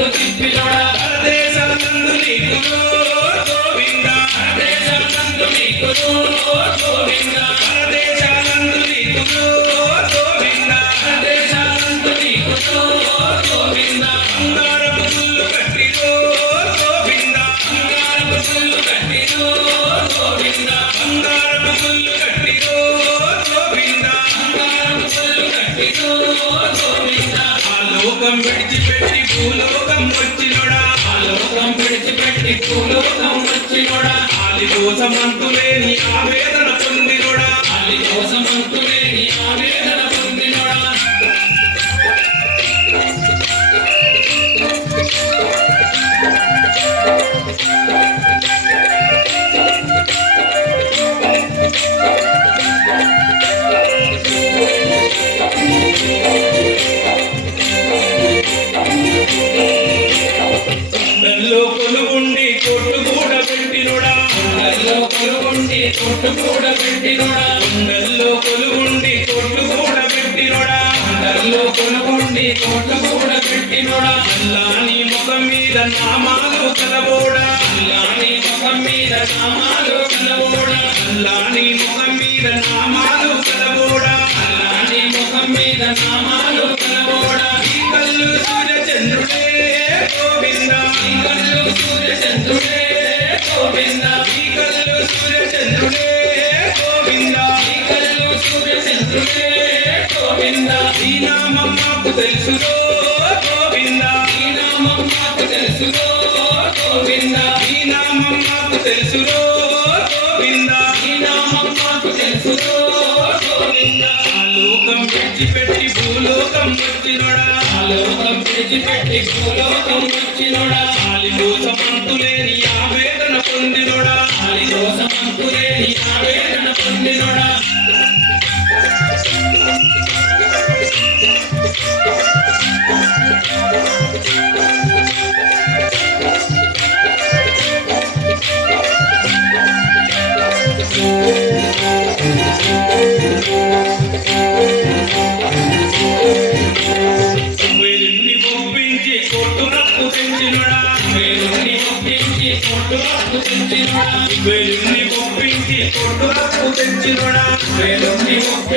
నీకు తిప్పినోడా దేశాలందు నీకు గోవింద దేశాలందు నీకు గోవింద దేశాలందు నీకు గోవింద దేశాలందు నీకు గోవింద అంగారపు పుల్లు కట్టిరో గోవింద అంగారపు పుల్లు కట్టిరో గోవింద అంగారపు పుల్లు కట్టిరో గోవింద అంగారపు పుల్లు కట్టిరో గోవింద లోకం విడిచిపెట్టి భూలోకం వచ్చినోడా లోకం విడిచిపెట్టి భూలోకం వచ్చినోడా ఆలి దోషమంతులేని ఆవేదన పొందినోడా ఆలి దోషమంతులేని ఆవేదన పొందినోడా కొలుగుండి కొట్టు కూడా పెట్టినోడా కొలుగుండి కొట్టు కూడా పెట్టినోడా కొలుగుండి కొట్టు కూడా పెట్టినోడా కొలుగుండి కొట్టు కూడా పెట్టినోడా అల్లాని ముఖం మీద నామాలు కలవోడా అల్లాని ముఖం మీద నామాలు కలవోడా అల్లాని ముఖం మీద నామాలు కలవోడా అల్లాని ముఖం మీద నామాలు కలవోడా ఈ కళ్ళు సూర్య చంద్రుడే గోవింద ఈ కళ్ళు సూర్య చంద్రుడే గోవింద ఈ కళ్ళు సూర్య చంద్రుడే గోవింద ఈ కళ్ళు సూర్య చంద్రుడే గోవింద ఈ నామం మాకు తెలుసురో గోవింద ఈ నామం మాకు తెలుసురో గోవింద ఈ నామం మాకు తెలుసురో గోవింద ఈ నామం మాకు తెలుసురో గోవింద లోకం విడిచిపెట్టి భూలోకం వచ్చినోడా లోకం విడిచిపెట్టి భూలోకం వచ్చినోడా ఆలి దోషమంతులేని ఆవేదన పొందినోడా ఆలి దోషమంతులేని ఆవేదన పొందినోడా కొట్టునప్పు తెంచినోడా వేలుని ఒప్పించి కొట్టునప్పు తెంచినోడా వేలుని ఒప్పించి కొట్టునప్పు తెంచినోడా వేలుని